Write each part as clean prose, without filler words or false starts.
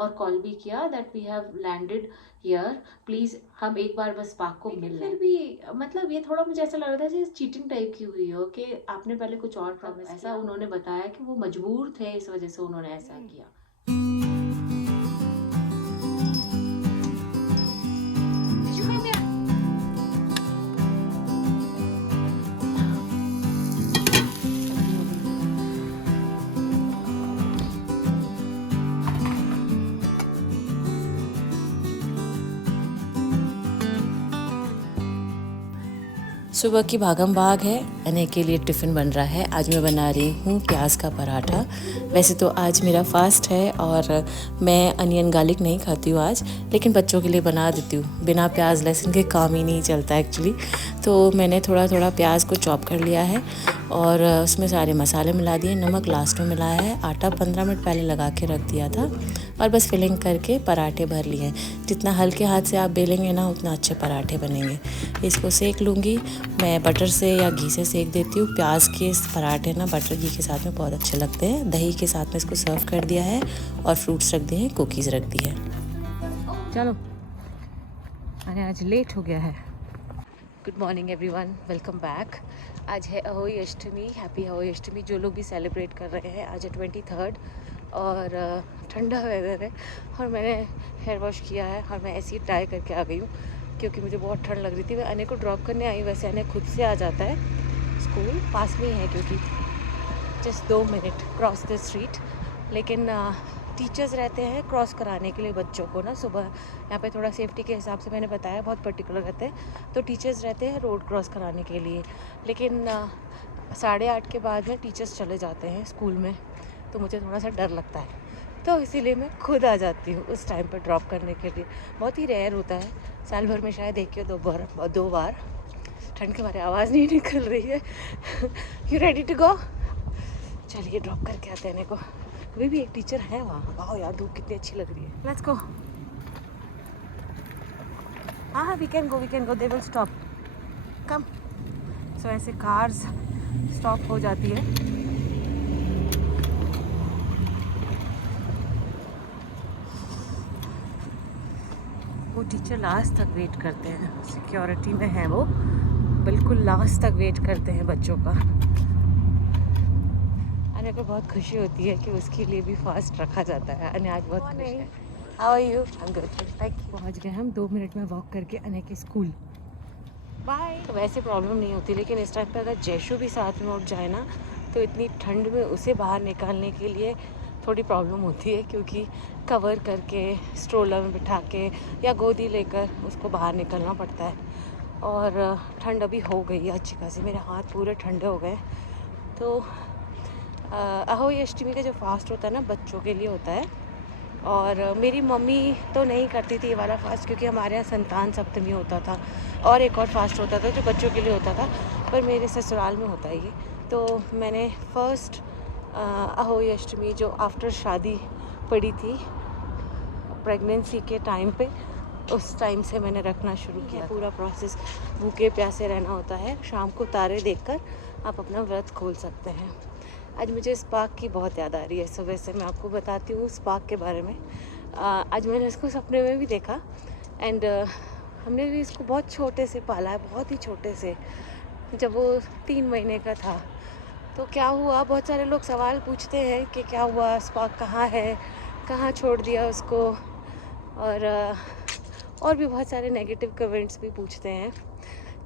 और कॉल भी किया that we have landed here, please हम एक बार बस पाक को मिल लें। फिर भी मतलब ये थोड़ा मुझे ऐसा लग रहा था जैसे चीटिंग टाइप की हुई हो कि आपने पहले कुछ और प्रॉमिस ऐसा उन्होंने बताया कि वो मजबूर थे, इस वजह से उन्होंने ऐसा किया। सुबह की भागम भाग है। अने के लिए टिफ़िन बन रहा है। आज मैं बना रही हूँ प्याज का पराठा। वैसे तो आज मेरा फास्ट है और मैं अनियन गार्लिक नहीं खाती हूँ आज, लेकिन बच्चों के लिए बना देती हूँ। बिना प्याज लहसुन के काम ही नहीं चलता एक्चुअली। तो मैंने थोड़ा थोड़ा प्याज को चॉप कर लिया है और उसमें सारे मसाले मिला दिए, नमक लास्ट में मिलाया है, आटा 15 मिनट पहले लगा के रख दिया था और बस फिलिंग करके पराठे भर लिए हैं। जितना हल्के हाथ से आप बेलेंगे ना उतना अच्छे पराठे बनेंगे। इसको सेक लूँगी मैं, बटर से या घी से सेक देती हूँ। प्याज के पराठे ना बटर घी के साथ में बहुत अच्छे लगते हैं। दही के साथ में इसको सर्व कर दिया है और फ्रूट्स रख दिए हैं, कुकीज़ रख दी है। चलो, अरे आज लेट हो गया है। Good morning everyone, welcome back. आज है अहोई अष्टमी, हैप्पी अहोई अष्टमी। जो लोग भी सेलिब्रेट कर रहे हैं, आज है 23 और ठंडा वेदर है और मैंने हेयर वॉश किया है और मैं ऐसे ही ट्राई करके आ गई हूँ क्योंकि मुझे बहुत ठंड लग रही थी। मैं अने को ड्रॉप करने आई, वैसे अने खुद से आ जाता है, स्कूल पास में ही है क्योंकि just 2 minute cross the street. लेकिन टीचर्स रहते हैं क्रॉस कराने के लिए बच्चों को ना। सुबह यहाँ पे थोड़ा सेफ्टी के हिसाब से मैंने बताया, बहुत पर्टिकुलर रहते हैं, तो टीचर्स रहते हैं रोड क्रॉस कराने के लिए। लेकिन 8:30 के बाद में टीचर्स चले जाते हैं स्कूल में, तो मुझे थोड़ा सा डर लगता है, तो इसीलिए मैं खुद आ जाती हूँ उस टाइम पर ड्रॉप करने के लिए। बहुत ही रेयर होता है, साल भर में शायद एक या दो बार। ठंड के मारे आवाज़ नहीं निकल रही है। You ready to go? चलिए ड्रॉप करके आते हैं को। अभी भी एक टीचर है वहाँ। वाह यार, धूप कितनी अच्छी लग रही है। Let's go. हाँ, we can go, they will stop, come. So ऐसे कार्स स्टॉप हो जाती है। वो टीचर लास्ट तक वेट करते हैं, सिक्योरिटी में है वो, बिल्कुल लास्ट तक वेट करते हैं बच्चों का। अने को बहुत खुशी होती है कि उसके लिए भी फास्ट रखा जाता है। अने आज बहुत खुश है। How are you? I am good, thank you. पहुँच गए हम 2 मिनट में वॉक करके अने के स्कूल। बाय। तो वैसे प्रॉब्लम नहीं होती, लेकिन इस टाइम पे अगर जैशु भी साथ में उठ जाए ना, तो इतनी ठंड में उसे बाहर निकालने के लिए थोड़ी प्रॉब्लम होती है, क्योंकि कवर करके स्ट्रोलर में बिठा के या गोदी लेकर उसको बाहर निकलना पड़ता है। और ठंड अभी हो गई है अच्छी खासी, मेरे हाथ पूरे ठंडे हो गए। तो अहोई अष्टमी का जो फास्ट होता है ना, बच्चों के लिए होता है। और मेरी मम्मी तो नहीं करती थी ये वाला फास्ट, क्योंकि हमारे यहाँ संतान सप्तमी होता था और एक और फास्ट होता था जो बच्चों के लिए होता था, पर मेरे ससुराल में होता है ये। तो मैंने फर्स्ट अहोई अष्टमी जो आफ्टर शादी पड़ी थी, प्रेगनेंसी के टाइम पे, उस टाइम से मैंने रखना शुरू किया। पूरा प्रोसेस भूखे प्यासे रहना होता है, शाम को तारे देखकर आप अपना व्रत खोल सकते हैं। आज मुझे इस पार्क की बहुत याद आ रही है, सुबह से मैं आपको बताती हूँ इस पार्क के बारे में। आज मैंने इसको सपने में भी देखा एंड हमने भी इसको बहुत छोटे से पाला है, बहुत ही छोटे से, जब वो 3 महीने का था। तो क्या हुआ, बहुत सारे लोग सवाल पूछते हैं कि क्या हुआ, इस पार्क कहाँ है, कहाँ छोड़ दिया उसको, और भी बहुत सारे नेगेटिव कमेंट्स भी पूछते हैं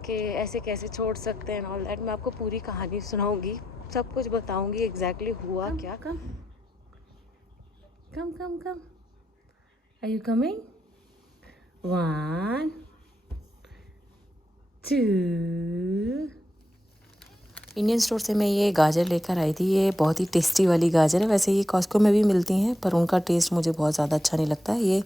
कि ऐसे कैसे छोड़ सकते हैं ऑल दैट। मैं आपको पूरी कहानी सुनाऊंगी, सब कुछ बताऊंगी एग्जैक्टली हुआ क्या। Come come come come, are you coming? 1 2। Indian store से मैं ये गाजर लेकर आई थी। ये बहुत ही टेस्टी वाली गाजर है। वैसे ये कॉस्को में भी मिलती हैं, पर उनका टेस्ट मुझे बहुत ज़्यादा अच्छा नहीं लगता है। ये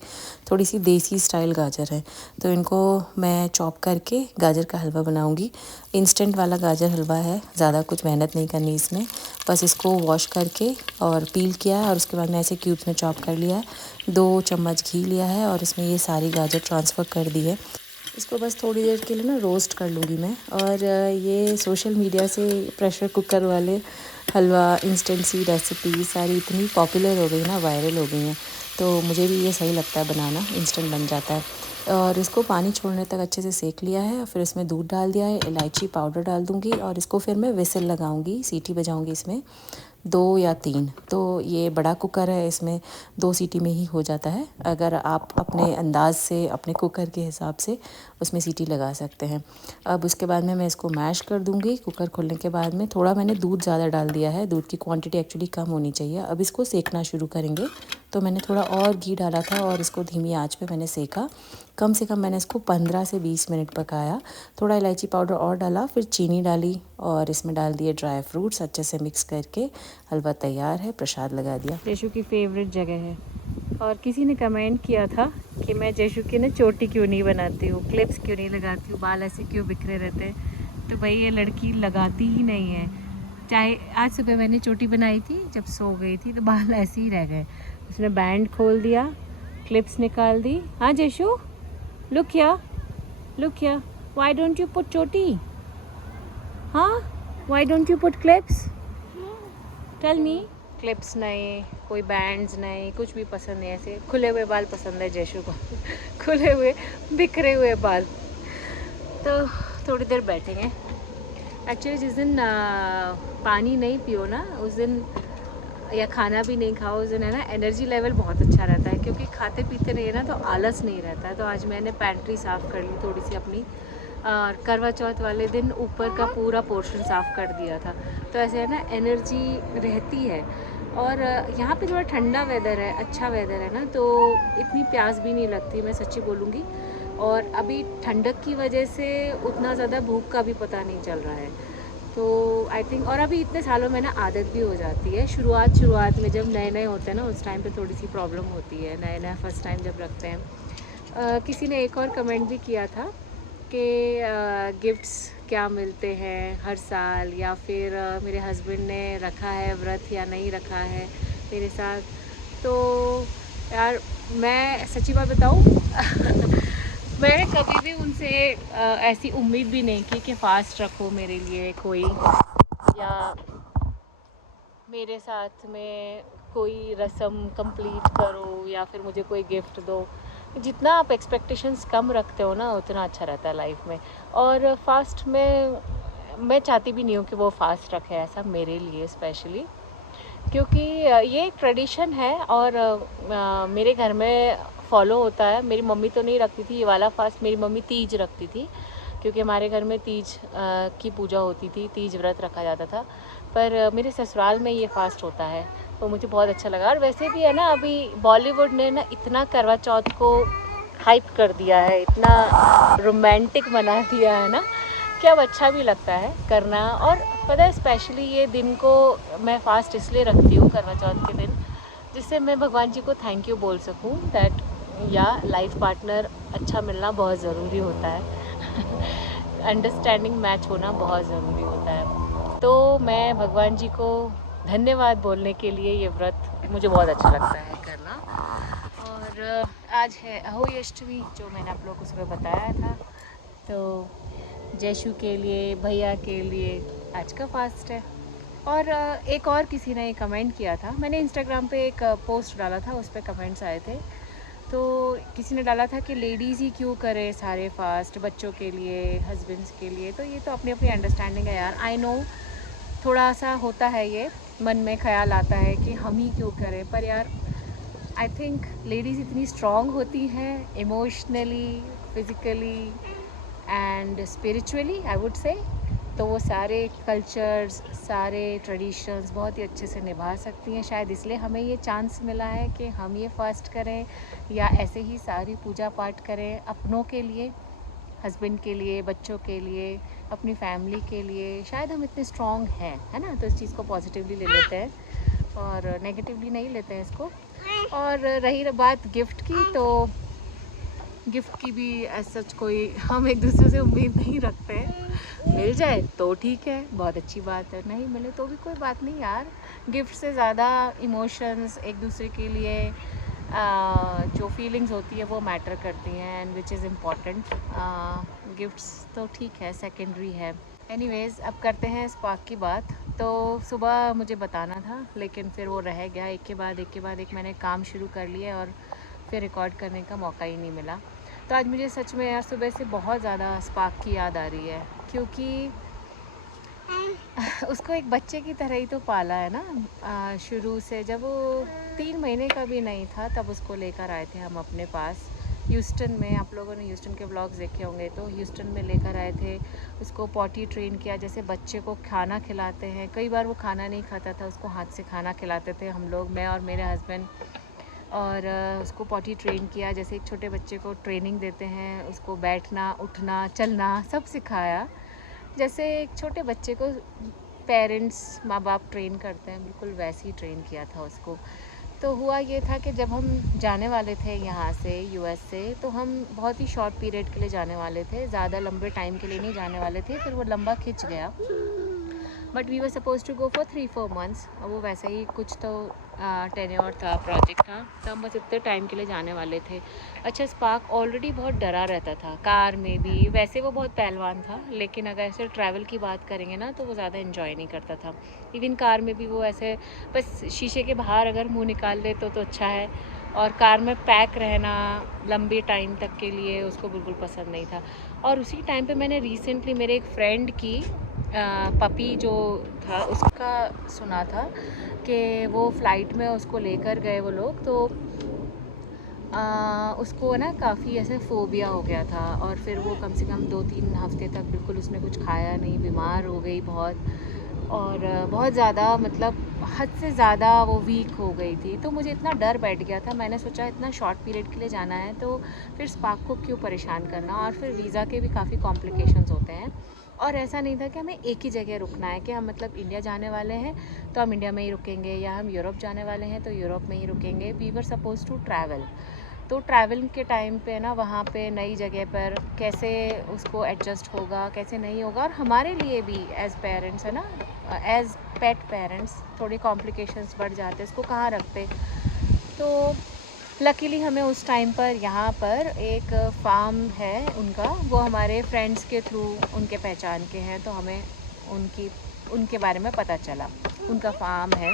थोड़ी सी देसी स्टाइल गाजर है, तो इनको मैं चॉप करके गाजर का हलवा बनाऊंगी। इंस्टेंट वाला गाजर हलवा है, ज़्यादा कुछ मेहनत नहीं करनी इसमें। बस इसको वॉश करके और पील किया है और उसके बाद मैं ऐसे क्यूब्स में चॉप कर लिया है। 2 चम्मच घी लिया है और इसमें ये सारी गाजर ट्रांसफ़र कर दी है। इसको बस थोड़ी देर के लिए ना रोस्ट कर लूँगी मैं। और ये सोशल मीडिया से प्रेशर कुकर वाले हलवा इंस्टेंट सी रेसिपी सारी इतनी पॉपुलर हो गई ना, वायरल हो गई हैं, तो मुझे भी ये सही लगता है बनाना, इंस्टेंट बन जाता है। और इसको पानी छोड़ने तक अच्छे से सेक लिया है, फिर इसमें दूध डाल दिया है, इलायची पाउडर डाल दूँगी और इसको फिर मैं विसल लगाऊँगी, सीटी बजाऊँगी इसमें 2 या 3। तो ये बड़ा कुकर है, इसमें 2 सीटी में ही हो जाता है। अगर आप अपने अंदाज़ से, अपने कुकर के हिसाब से उसमें सीटी लगा सकते हैं। अब उसके बाद में मैं इसको मैश कर दूँगी। कुकर खोलने के बाद में थोड़ा मैंने दूध ज़्यादा डाल दिया है, दूध की क्वांटिटी एक्चुअली कम होनी चाहिए। अब इसको सेकना शुरू करेंगे, तो मैंने थोड़ा और घी डाला था और इसको धीमी आंच पे मैंने सेका। कम से कम मैंने इसको 15 से 20 मिनट पकाया। थोड़ा इलायची पाउडर और डाला, फिर चीनी डाली और इसमें डाल दिए ड्राई फ्रूट्स। अच्छे से मिक्स करके हलवा तैयार है, प्रसाद लगा दिया। जयशु की फेवरेट जगह है। और किसी ने कमेंट किया था कि मैं जयशु की ना चोटी क्यों नहीं बनाती हूँ, क्लिप्स क्यों नहीं लगाती हूँ, बाल ऐसे क्यों बिखरे रहते हैं। तो भाई ये लड़की लगाती ही नहीं है। चाहे आज सुबह मैंने चोटी बनाई थी, जब सो गई थी तो बाल ऐसे ही रह गए। उसने बैंड खोल दिया, क्लिप्स निकाल दी। हाँ Jayshu, look here, why don't you put चोटी? हाँ, why don't you put clips? Tell me. Clips नहीं, कोई बैंड्स नहीं, कुछ भी पसंद नहीं। ऐसे खुले हुए बाल पसंद है जयशु को खुले हुए बिखरे हुए बाल। तो थोड़ी देर बैठेंगे। एक्चुअली जिस दिन पानी नहीं पियो ना, उस दिन या खाना भी नहीं खाओ उस दिन, है ना, एनर्जी लेवल बहुत अच्छा रहता है। क्योंकि खाते पीते रहिए ना तो आलस नहीं रहता है। तो आज मैंने पैंट्री साफ़ कर ली थोड़ी सी अपनी, और करवा चौथ वाले दिन ऊपर का पूरा पोर्शन साफ़ कर दिया था। तो ऐसे है ना, एनर्जी रहती है। और यहाँ पे थोड़ा ठंडा वेदर है, अच्छा वेदर है ना, तो इतनी प्यास भी नहीं लगती, मैं सच्ची बोलूँगी। और अभी ठंडक की वजह से उतना ज़्यादा भूख का भी पता नहीं चल रहा है। तो आई थिंक, और अभी इतने सालों में ना आदत भी हो जाती है। शुरुआत में जब नए होते हैं ना, उस टाइम पे थोड़ी सी प्रॉब्लम होती है, नया फर्स्ट टाइम जब रखते हैं। किसी ने एक और कमेंट भी किया था कि गिफ्ट्स क्या मिलते हैं हर साल, या फिर मेरे हस्बैंड ने रखा है व्रत या नहीं रखा है मेरे साथ। तो यार मैं सच्ची बात बताऊँ मैंने कभी भी उनसे ऐसी उम्मीद भी नहीं की कि फ़ास्ट रखो मेरे लिए कोई, या मेरे साथ में कोई रस्म कंप्लीट करो, या फिर मुझे कोई गिफ्ट दो। जितना आप एक्सपेक्टेशंस कम रखते हो ना, उतना अच्छा रहता है लाइफ में। और फास्ट में मैं चाहती भी नहीं हूँ कि वो फास्ट रखे ऐसा मेरे लिए स्पेशली, क्योंकि ये एक ट्रेडिशन है और मेरे घर में फॉलो होता है। मेरी मम्मी तो नहीं रखती थी ये वाला फास्ट, मेरी मम्मी तीज रखती थी, क्योंकि हमारे घर में तीज की पूजा होती थी, तीज व्रत रखा जाता था। पर मेरे ससुराल में ये फास्ट होता है, तो मुझे बहुत अच्छा लगा। और वैसे भी है ना, अभी बॉलीवुड ने ना इतना करवा चौथ को हाइप कर दिया है, इतना रोमांटिक बना दिया है ना, कि अब अच्छा भी लगता है करना। और पता है, स्पेशली ये दिन को मैं फ़ास्ट इसलिए रखती हूँ करवा चौथ के दिन, जिससे मैं भगवान जी को थैंक यू बोल सकूँ दैट या लाइफ पार्टनर अच्छा मिलना बहुत ज़रूरी होता है अंडरस्टैंडिंग मैच होना बहुत ज़रूरी होता है। तो मैं भगवान जी को धन्यवाद बोलने के लिए ये व्रत मुझे बहुत अच्छा लगता है करना। और आज है अहोई अष्टमी, जो मैंने आप लोगों को सुबह बताया था। तो जयशु के लिए, भैया के लिए आज का फास्ट है। और एक और किसी ने कमेंट किया था, मैंने इंस्टाग्राम पे एक पोस्ट डाला था, उस पर कमेंट्स आए थे। तो किसी ने डाला था कि लेडीज़ ही क्यों करें सारे फास्ट, बच्चों के लिए, हस्बैंड्स के लिए। तो ये तो अपनी अपनी अंडरस्टैंडिंग है यार। आई नो थोड़ा सा होता है, ये मन में ख्याल आता है कि हम ही क्यों करें, पर यार आई थिंक लेडीज़ इतनी स्ट्रॉन्ग होती हैं emotionally, physically and spiritually, I would से। तो वो सारे कल्चर्स, सारे ट्रेडिशंस बहुत ही अच्छे से निभा सकती हैं। शायद इसलिए हमें ये चांस मिला है कि हम ये फास्ट करें, या ऐसे ही सारी पूजा पाठ करें अपनों के लिए, हस्बैंड के लिए, बच्चों के लिए, अपनी फैमिली के लिए। शायद हम इतने स्ट्रॉन्ग हैं, है ना, तो इस चीज़ को पॉजिटिवली ले लेते हैं और नेगेटिवली नहीं लेते हैं इसको। और रही बात गिफ्ट की, तो गिफ्ट की भी ऐसा कोई हम एक दूसरे से उम्मीद नहीं रखते हैं। मिल जाए तो ठीक है, बहुत अच्छी बात है, नहीं मिले तो भी कोई बात नहीं यार। गिफ्ट से ज़्यादा इमोशंस, एक दूसरे के लिए जो फीलिंग्स होती है वो मैटर करती हैं, and which is important. Gifts तो ठीक है, सेकेंडरी है। एनीवेज़, अब करते हैं स्पार्क की बात। तो सुबह मुझे बताना था, लेकिन फिर वो रह गया। एक के बाद एक मैंने काम शुरू कर लिए और फिर रिकॉर्ड करने का मौका ही नहीं मिला। तो आज मुझे सच में यार सुबह से बहुत ज़्यादा स्पार्क की याद आ रही है, क्योंकि उसको एक बच्चे की तरह ही तो पाला है ना। शुरू से जब वो 3 महीने का भी नहीं था तब उसको लेकर आए थे हम अपने पास ह्यूस्टन में। आप लोगों ने ह्यूस्टन के व्लॉग्स देखे होंगे, तो ह्यूस्टन में लेकर आए थे उसको। पॉटी ट्रेन किया, जैसे बच्चे को खाना खिलाते हैं। कई बार वो खाना नहीं खाता था, उसको हाथ से खाना खिलाते थे हम लोग, मैं और मेरे हस्बैंड। और उसको पॉटी ट्रेन किया, जैसे एक छोटे बच्चे को ट्रेनिंग देते हैं, उसको बैठना उठना चलना सब सिखाया, जैसे एक छोटे बच्चे को पेरेंट्स माँ बाप ट्रेन करते हैं, बिल्कुल वैसे ही ट्रेन किया था उसको। तो हुआ ये था कि जब हम जाने वाले थे यहाँ से यूएस से, तो हम बहुत ही शॉर्ट पीरियड के लिए जाने वाले थे, ज़्यादा लंबे टाइम के लिए नहीं जाने वाले थे। फिर वो लंबा खिंच गया, but we were suppose to go for 3-4 months. वो वैसे ही कुछ तो टेन्योर था, प्रोजेक्ट था, तो हम बस इतने टाइम के लिए जाने वाले थे। अच्छा, स्पार्क ऑलरेडी बहुत डरा रहता था कार में भी। वैसे वो बहुत पहलवान था, लेकिन अगर ऐसे ट्रैवल की बात करेंगे ना तो वो ज़्यादा इन्जॉय नहीं करता था। इवन कार में भी वो ऐसे बस शीशे के बाहर अगर मुंह निकाल ले तो अच्छा है, और कार में पैक रहना लंबे टाइम तक के लिए उसको बिल्कुल पसंद नहीं था। और उसी टाइम पे मैंने रिसेंटली मेरे एक फ्रेंड की पपी जो था उसका सुना था कि वो फ़्लाइट में उसको लेकर गए वो लोग, तो उसको ना काफ़ी ऐसे फ़ोबिया हो गया था। और फिर वो कम से कम 2-3 हफ्ते तक बिल्कुल उसने कुछ खाया नहीं, बीमार हो गई बहुत। और बहुत ज़्यादा, मतलब हद से ज़्यादा वो वीक हो गई थी। तो मुझे इतना डर बैठ गया था, मैंने सोचा इतना शॉर्ट पीरियड के लिए जाना है तो फिर स्पार्क को क्यों परेशान करना। और फिर वीज़ा के भी काफ़ी कॉम्प्लिकेशंस होते हैं, और ऐसा नहीं था कि हमें एक ही जगह रुकना है, कि हम मतलब इंडिया जाने वाले हैं तो हम इंडिया में ही रुकेंगे, या हम यूरोप जाने वाले हैं तो यूरोप में ही रुकेंगे। We were suppose to travel. तो ट्रैवल के टाइम पे ना वहाँ पे नई जगह पर कैसे उसको एडजस्ट होगा, कैसे नहीं होगा। और हमारे लिए भी एज़ पेरेंट्स है ना, एज़ पेट पेरेंट्स थोड़ी कॉम्प्लिकेशंस बढ़ जाते, इसको कहाँ रखते। तो लकीली हमें उस टाइम पर यहाँ पर एक फार्म है उनका, वो हमारे फ्रेंड्स के थ्रू उनके पहचान के हैं, तो हमें उनके बारे में पता चला। उनका फार्म है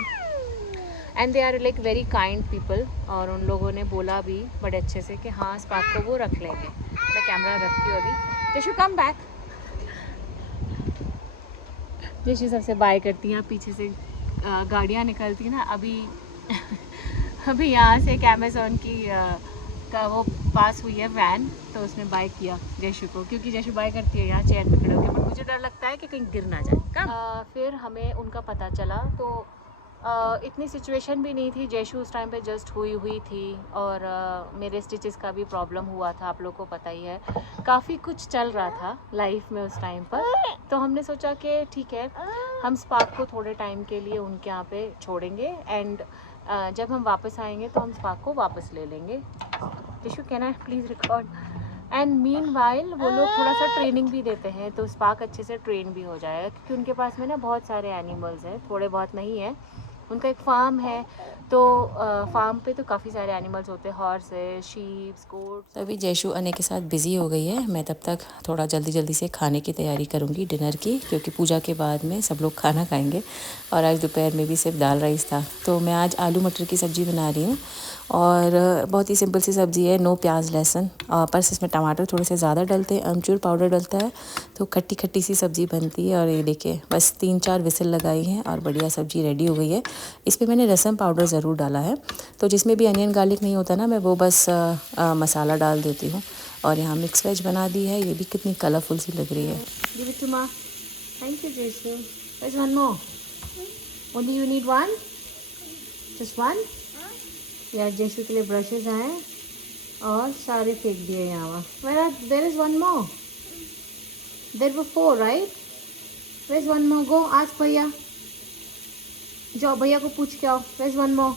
and they are like very kind people. और उन लोगों ने बोला भी बड़े अच्छे से कि हाँ स्पार्क को वो रख लेंगे। मैं कैमरा रखती हूँ अभी। जशु कम बैक। जशु सबसे बाय करती हैं, पीछे से गाड़ियाँ निकलती हैं ना अभी। अभी यहाँ से एक अमेज़ॉन की का वो पास हुई है वैन, तो उसने बाय किया जशु को, क्योंकि जशु बाय करती है यहाँ चेयर पे खड़े होकर, बट मुझे डर लगता है कि कहीं गिर ना जाए। फिर हमें उनका पता चला, तो इतनी सिचुएशन भी नहीं थी। जयशु उस टाइम पे जस्ट हुई थी, और मेरे स्टिचेस का भी प्रॉब्लम हुआ था, आप लोग को पता ही है। काफ़ी कुछ चल रहा था लाइफ में उस टाइम पर। तो हमने सोचा कि ठीक है, हम स्पार्क को थोड़े टाइम के लिए उनके यहाँ पे छोड़ेंगे, एंड जब हम वापस आएंगे तो हम स्पार्क को वापस ले लेंगे। Jayshu can I please record. And meanwhile वो लोग थोड़ा सा ट्रेनिंग भी देते हैं, तो स्पार्क अच्छे से ट्रेन भी हो जाएगा, क्योंकि उनके पास में ना बहुत सारे एनिमल्स हैं, थोड़े बहुत नहीं है। उनका एक फार्म है, तो फार्म पे तो काफ़ी सारे एनिमल्स होते हैं, हॉर्स है, शीप्स, गोट्स। तभी जयशु अने के साथ बिज़ी हो गई है। मैं तब तक थोड़ा जल्दी जल्दी से खाने की तैयारी करूँगी, डिनर की, क्योंकि पूजा के बाद में सब लोग खाना खाएंगे। और आज दोपहर में भी सिर्फ दाल राइस था, तो मैं आज आलू मटर की सब्ज़ी बना रही हूँ। और बहुत ही सिंपल सी सब्ज़ी है, नो प्याज लहसुन, पर इसमें टमाटर थोड़े से ज़्यादा डलते हैं, अमचूर पाउडर डलता है, तो खट्टी खट्टी सी सब्ज़ी बनती है। और ये देखिए बस 3-4 विसल लगाई हैं और बढ़िया सब्ज़ी रेडी हो गई है। इस पर मैंने रसम पाउडर ज़रूर डाला है, तो जिसमें भी अनियन गार्लिक नहीं होता ना, मैं वो बस मसाला डाल देती हूँ। और यहाँ मिक्स वेज बना दी है, ये भी कितनी कलरफुल सी लग रही है। Give it to Ma. Thank you, Jaishu. There's one more. Only you need one? Just one? यार जैसू के लिए ब्रशेज आए और सारे फेंक दिए यहाँ। Where is one more? There were 4, right? Where's one more? Go ask भैया, जाओ भैया को पूछ के आओ। Where's one more?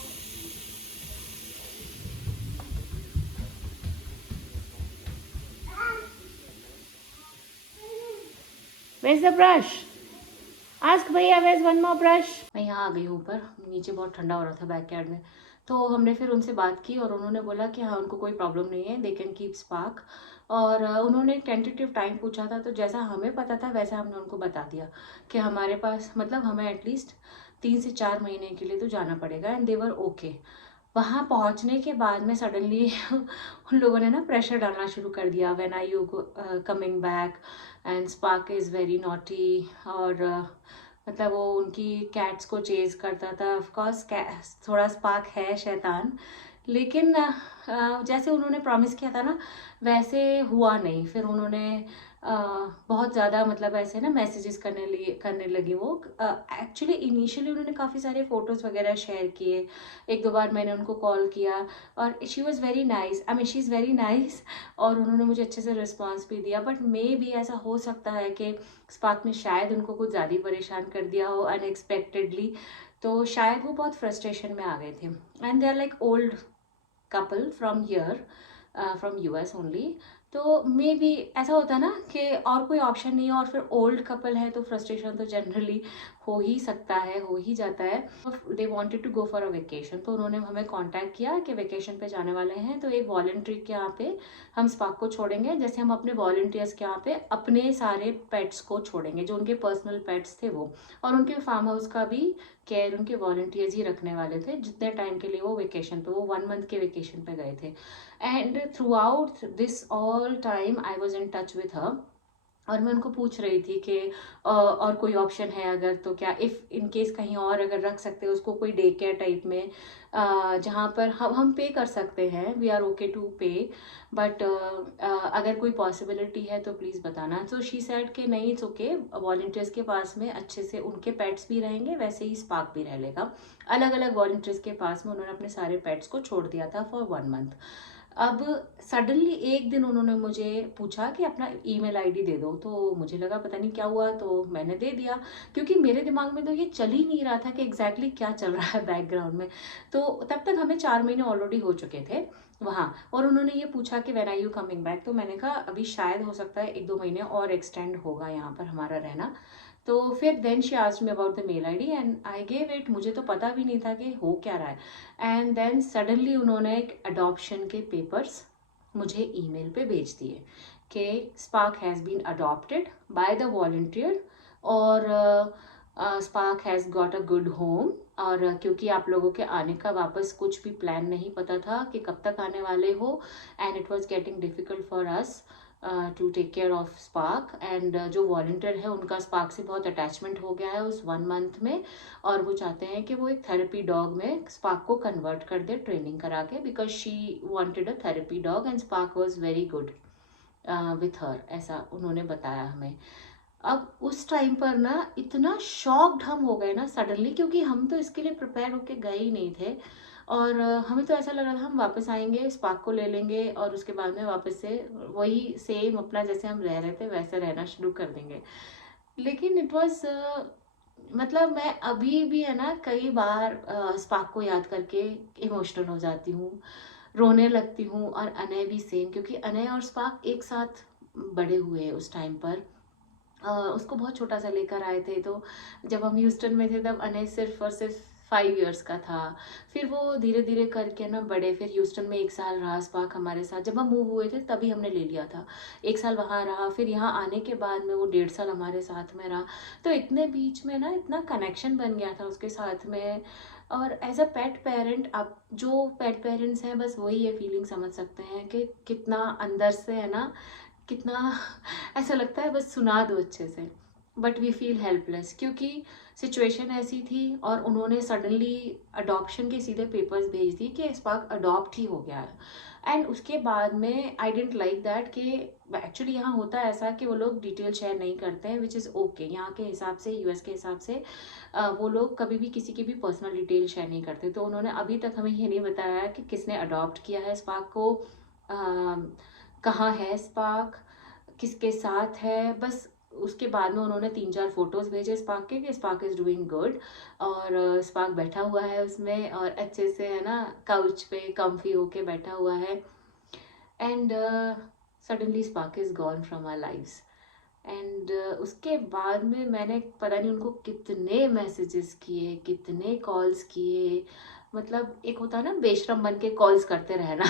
Where's the brush? Ask भैया where's one more brush? मैं यहाँ आ गई हूँ ऊपर, नीचे बहुत ठंडा हो रहा था बैकयार्ड में, तो हमने फिर उनसे बात की और उन्होंने बोला कि हाँ उनको कोई प्रॉब्लम नहीं है, दे कैन कीप स्पार्क। और उन्होंने टेंटेटिव टाइम पूछा था, तो जैसा हमें पता था वैसा हमने उनको बता दिया कि हमारे पास मतलब हमें एटलीस्ट 3 से 4 महीने के लिए तो जाना पड़ेगा, एंड दे वर ओके। वहाँ पहुँचने के बाद में सडनली उन लोगों ने ना प्रेशर डालना शुरू कर दिया, when are you coming back, and Spark is very naughty. और मतलब वो उनकी कैट्स को चेज करता था। ऑफ कोर्स थोड़ा स्पार्क है शैतान, लेकिन जैसे उन्होंने प्रॉमिस किया था ना वैसे हुआ नहीं। फिर उन्होंने अ, बहुत ज़्यादा मतलब ऐसे ना मैसेजेस करने लगी वो। एक्चुअली इनिशियली उन्होंने काफ़ी सारे फ़ोटोज़ वगैरह शेयर किए, 1-2 बार मैंने उनको कॉल किया और she was very nice, I mean she is very nice, और उन्होंने मुझे अच्छे से रिस्पॉन्स भी दिया। बट मे बी ऐसा हो सकता है कि स्पार्क ने शायद उनको कुछ ज़्यादा ही परेशान कर दिया हो अनएक्सपेक्टेडली, तो शायद वो बहुत फ्रस्ट्रेशन में आ गए थे। And they are like old couple from here, from US only। तो मे बी ऐसा होता है ना कि और कोई ऑप्शन नहीं है, और फिर ओल्ड कपल है तो फ्रस्ट्रेशन तो जनरली हो ही सकता है, हो ही जाता है। They wanted to go for a vacation, तो उन्होंने हमें कांटेक्ट किया कि वेकेशन पे जाने वाले हैं, तो एक वॉलंटरी के यहाँ पे हम स्पार्क को छोड़ेंगे, जैसे हम अपने वॉलंटियर्स के यहाँ पे अपने सारे पेट्स को छोड़ेंगे जो उनके पर्सनल पेट्स थे वो, और उनके फार्म हाउस का भी केयर उनके वॉलंटियर्स ही रखने वाले थे जितने टाइम के लिए वो वेकेशन पे, वो 1 मंथ के वेकेशन पे गए थे। And through out this all time I was in touch with her, और मैं उनको पूछ रही थी कि और कोई ऑप्शन है अगर, तो क्या इफ़ इन केस कहीं और अगर रख सकते हैं उसको कोई डे केयर टाइप में, जहाँ पर हम पे कर सकते हैं, वी आर ओके टू पे, बट अगर कोई पॉसिबिलिटी है तो प्लीज़ बताना। सो शी सेड कि नहीं इट्स ओके, वॉलंटियर्स के पास में अच्छे से उनके पेट्स भी रहेंगे, वैसे ही स्पार्क भी रह लेगा। अलग अलग वॉलंटियर्स के पास में उन्होंने अपने सारे पेट्स को छोड़ दिया था फॉर 1 मंथ। अब सडनली एक दिन उन्होंने मुझे पूछा कि अपना ईमेल आईडी दे दो, तो मुझे लगा पता नहीं क्या हुआ, तो मैंने दे दिया, क्योंकि मेरे दिमाग में तो ये चल ही नहीं रहा था कि एग्जैक्टली क्या चल रहा है बैकग्राउंड में। तो तब तक हमें 4 महीने ऑलरेडी हो चुके थे वहाँ, और उन्होंने ये पूछा कि when are you coming back, तो मैंने कहा अभी शायद हो सकता है 1-2 महीने और एक्सटेंड होगा यहाँ पर हमारा रहना। तो फिर then she asked me about the mail ID and I gave it, मुझे तो पता भी नहीं था कि हो क्या रहा है। एंड देन सडनली उन्होंने एक अडॉप्शन के पेपर्स मुझे ईमेल पे भेज दिए कि Spark has been adopted by the volunteer, और Spark has got a good home. और क्योंकि आप लोगों के आने का वापस कुछ भी प्लान नहीं पता था कि कब तक आने वाले हो, and it was getting difficult for us to take care of Spark, and जो वॉलंटियर है उनका स्पार्क से बहुत अटैचमेंट हो गया है उस 1 मंथ में, और वो चाहते हैं कि वो एक थेरेपी डॉग में स्पार्क को कन्वर्ट कर दे ट्रेनिंग करा के, because she wanted a therapy dog and spark was very good with her, ऐसा उन्होंने बताया हमें। अब उस टाइम पर ना इतना शॉक्ड हम हो गए ना सडनली, क्योंकि हम तो इसके लिए प्रिपेयर होके गए ही नहीं थे, और हमें तो ऐसा लग रहा था हम वापस आएंगे, स्पार्क को ले लेंगे और उसके बाद में वापस से वही सेम अपना जैसे हम रह रहे थे वैसे रहना शुरू कर देंगे। लेकिन इट वाज मतलब मैं अभी भी है ना कई बार स्पार्क को याद करके इमोशनल हो जाती हूँ, रोने लगती हूँ, और अनय भी सेम, क्योंकि अनय और स्पार्क एक साथ बड़े हुए उस टाइम पर। उसको बहुत छोटा सा लेकर आए थे, तो जब हम ह्यूस्टन में थे तब अनय सिर्फ और सिर्फ 5 इयर्स का था। फिर वो धीरे धीरे करके ना बड़े, फिर ह्यूस्टन में 1 साल रहा स्पार्क हमारे साथ, जब हम मूव हुए थे तभी हमने ले लिया था। 1 साल वहाँ रहा, फिर यहाँ आने के बाद में वो 1.5 साल हमारे साथ में रहा। तो इतने बीच में ना इतना कनेक्शन बन गया था उसके साथ में। और एज अ पेट पेरेंट, अब जो पेट पेरेंट्स हैं बस वही ये फीलिंग समझ सकते हैं कि कितना अंदर से है ना, कितना ऐसा लगता है बस सुना दो अच्छे से, बट वी फील हेल्पलेस, क्योंकि सिचुएशन ऐसी थी और उन्होंने सडनली अडॉप्शन के सीधे पेपर्स भेज दिए कि स्पार्क अडॉप्ट ही हो गया है। एंड उसके बाद में आई डेंट लाइक दैट कि एक्चुअली यहाँ होता है ऐसा कि वो लोग डिटेल शेयर नहीं करते हैं, विच इज़ ओके। यहाँ के हिसाब से, यूएस के हिसाब से वो लोग कभी भी किसी की भी पर्सनल डिटेल शेयर नहीं करते। तो उन्होंने अभी तक हमें ये नहीं बताया कि किसने अडॉप्ट किया है स्पार्क को, कहाँ है स्पार्क, किसके साथ है। बस उसके बाद में उन्होंने 3-4 फोटोज़ भेजे स्पार्क के कि स्पार्क इज़ डूइंग गुड, और स्पार्क बैठा हुआ है उसमें और अच्छे से है ना काउच पे कम्फी होके बैठा हुआ है। And suddenly Spark is gone from our lives. And उसके बाद में मैंने पता नहीं उनको कितने मैसेजेस किए, कितने कॉल्स किए, मतलब एक होता है ना बेशरम बन के कॉल्स करते रहना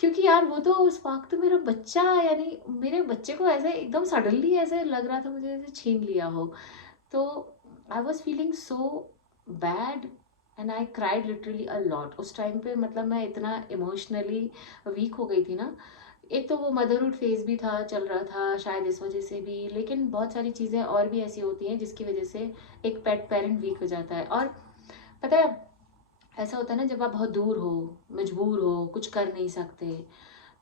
क्योंकि यार वो तो उस वक्त तो मेरा बच्चा, यानी मेरे बच्चे को ऐसे एकदम सडनली ऐसे लग रहा था मुझे जैसे छीन लिया हो। तो I was feeling so bad and I cried literally a lot उस टाइम पे। मतलब मैं इतना इमोशनली वीक हो गई थी ना। एक तो वो मदरहुड फेज भी था, चल रहा था शायद इस वजह से भी, लेकिन बहुत सारी चीज़ें और भी ऐसी होती हैं जिसकी वजह से एक पेट पेरेंट वीक हो जाता है। और पता है ऐसा होता है ना, जब आप बहुत दूर हो, मजबूर हो, कुछ कर नहीं सकते,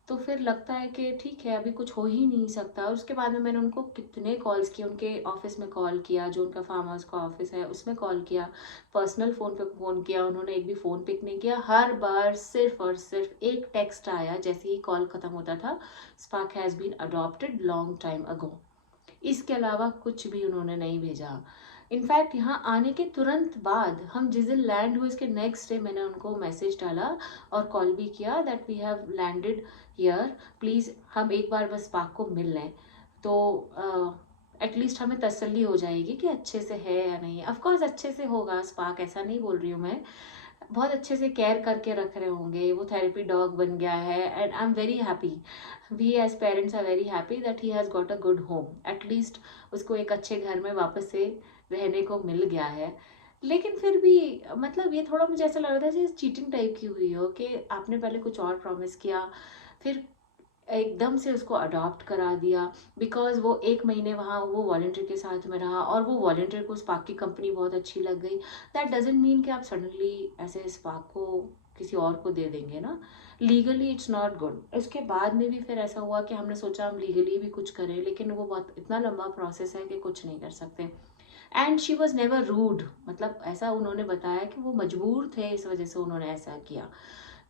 तो फिर लगता है कि ठीक है अभी कुछ हो ही नहीं सकता। और उसके बाद में मैंने उनको कितने कॉल्स किए, उनके ऑफिस में कॉल किया, जो उनका फार्म हाउस का ऑफिस है उसमें कॉल किया, पर्सनल फ़ोन पे फ़ोन किया, उन्होंने एक भी फ़ोन पिक नहीं किया। हर बार सिर्फ और सिर्फ एक टेक्स्ट आया जैसे ही कॉल ख़त्म होता था, Spark has been adopted long time ago. इसके अलावा कुछ भी उन्होंने नहीं भेजा। इनफैक्ट यहाँ आने के तुरंत बाद, हम जिस दिन लैंड हुए इसके नेक्स्ट डे मैंने उनको मैसेज डाला और कॉल भी किया that we have landed here, please हम एक बार बस स्पार्क को मिल लें, तो एटलीस्ट हमें तसल्ली हो जाएगी कि अच्छे से है या नहीं। ऑफकोर्स अच्छे से होगा स्पार्क, ऐसा नहीं बोल रही हूँ मैं, बहुत अच्छे से केयर करके रख रहे होंगे, वो थेरेपी डॉग बन गया है and I am very happy, we as parents are very happy that he has got a good home, at least उसको एक अच्छे घर में वापस से रहने को मिल गया है। लेकिन फिर भी मतलब ये थोड़ा मुझे ऐसा लग रहा था जैसे चीटिंग टाइप की हुई हो कि आपने पहले कुछ और प्रॉमिस किया, फिर एकदम से उसको अडॉप्ट करा दिया। बिकॉज वो 1 महीने वहाँ वो वॉलंटियर के साथ में रहा और वो वॉलंटियर को स्पार्क की कंपनी बहुत अच्छी लग गई। दैट डजेंट मीन कि आप सडनली ऐसे स्पार्क को किसी और को दे देंगे ना। Legally it's not good. उसके बाद में भी फिर ऐसा हुआ कि हमने सोचा हम लीगली भी कुछ करें, लेकिन वो बहुत इतना लंबा प्रोसेस है कि कुछ नहीं कर सकते। And she was never rude, मतलब ऐसा उन्होंने बताया कि वो मजबूर थे, इस वजह से उन्होंने ऐसा किया।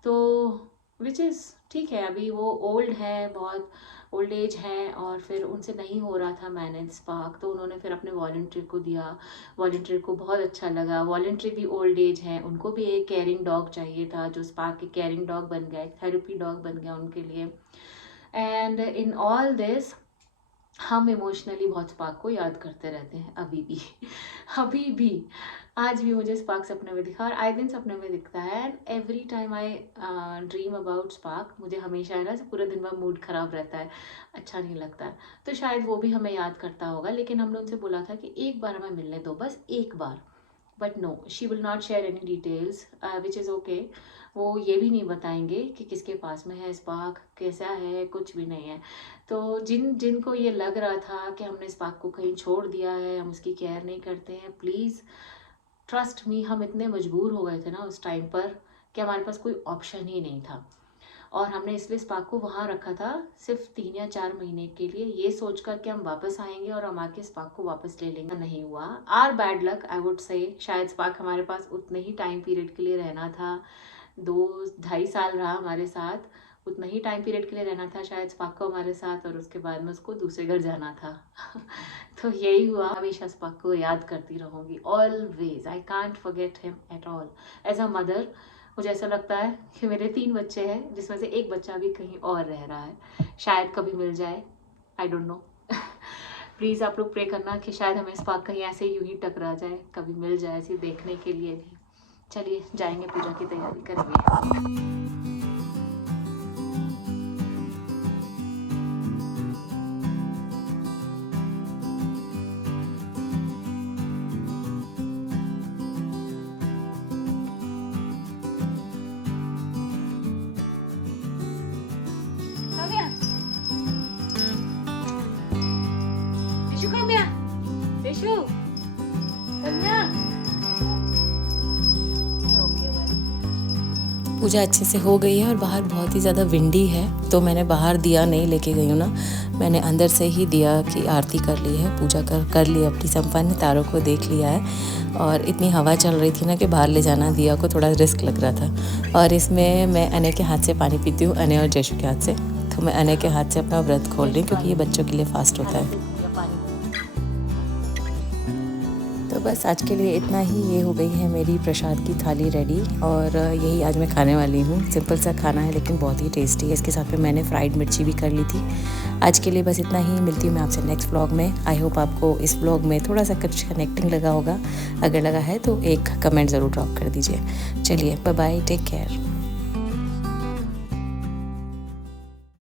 तो विच इज़ ठीक है, अभी वो ओल्ड है, बहुत ओल्ड एज है और फिर उनसे नहीं हो रहा था मैनेज स्पार्क, तो उन्होंने फिर अपने वॉलंटियर को दिया। वॉलंटियर को बहुत अच्छा लगा, वॉलंटियर भी ओल्ड एज है, उनको भी एक केयरिंग डॉग चाहिए था, जो स्पार्क के केयरिंग डॉग बन गया, एक थेरेपी डॉग बन गया उनके लिए। एंड इन ऑल दिस हम इमोशनली बहुत स्पार्क को याद करते रहते हैं अभी भी अभी भी आज भी मुझे स्पार्क सपने में दिखा और आए दिन सपने में दिखता है। And every time I dream about spark, मुझे हमेशा है ना पूरे दिन में मूड ख़राब रहता है, अच्छा नहीं लगता है। तो शायद वो भी हमें याद करता होगा, लेकिन हमने उनसे बोला था कि एक बार हमें मिलने दो, बस एक बार। But no, she will not share any details which is okay. वो ये भी नहीं बताएंगे कि किसके पास में है स्पार्क, कैसा है, कुछ भी नहीं है। तो जिनको ये लग रहा था कि हमने स्पार्क को कहीं छोड़ दिया है, हम उसकी केयर नहीं करते हैं, प्लीज़ ट्रस्ट मी, हम इतने मजबूर हो गए थे ना उस टाइम पर कि हमारे पास कोई ऑप्शन ही नहीं था। और हमने इसलिए स्पार्क को वहाँ रखा था सिर्फ 3 या 4 महीने के लिए, ये सोच कर कि हम वापस आएंगे और हम आके स्पार्क को वापस ले लेंगे। नहीं हुआ, our bad luck I would say. शायद स्पार्क हमारे पास उतने ही टाइम पीरियड के लिए रहना था, 2-2.5 साल रहा हमारे साथ, उतना ही टाइम पीरियड के लिए रहना था शायद स्पार्क को हमारे साथ, और उसके बाद में उसको दूसरे घर जाना था तो यही हुआ। हमेशा स्पार्क को याद करती रहूँगी, always, I can't forget him at all. As a mother मुझे ऐसा लगता है कि मेरे 3 बच्चे हैं, जिसमें से एक बच्चा भी कहीं और रह रहा है, शायद कभी मिल जाए, आई डोंट नो प्लीज़ आप लोग प्रे करना कि शायद हमें स्पार्क कहीं ऐसे यूं ही टकरा जाए, कभी मिल जाए ऐसे देखने के लिए भी। चलिए जाएंगे, पूजा की तैयारी करेंगे। पूजा अच्छे से हो गई है और बाहर बहुत ही ज़्यादा विंडी है, तो मैंने बाहर दिया नहीं लेके गई हूँ ना, मैंने अंदर से ही दिया की आरती कर ली है, पूजा कर ली अपनी संपन्न, तारों को देख लिया है। और इतनी हवा चल रही थी ना कि बाहर ले जाना दिया को थोड़ा रिस्क लग रहा था। और इसमें मैं अनय के हाथ से पानी पीती हूँ, अनय और जयशु के हाथ से। तो मैं अनय के हाथ से अपना व्रत खोल रही हूँ क्योंकि ये बच्चों के लिए फास्ट होता है। तो बस आज के लिए इतना ही। ये हो गई है मेरी प्रसाद की थाली रेडी और यही आज मैं खाने वाली हूँ। सिंपल सा खाना है लेकिन बहुत ही टेस्टी है। इसके साथ में मैंने फ्राइड मिर्ची भी कर ली थी। आज के लिए बस इतना ही। मिलती हूँ मैं आपसे नेक्स्ट व्लॉग में। आई होप आपको इस व्लॉग में थोड़ा सा कुछ कनेक्टिंग लगा होगा। अगर लगा है तो एक कमेंट ज़रूर ड्रॉप कर दीजिए। चलिए बाय बाय, टेक केयर।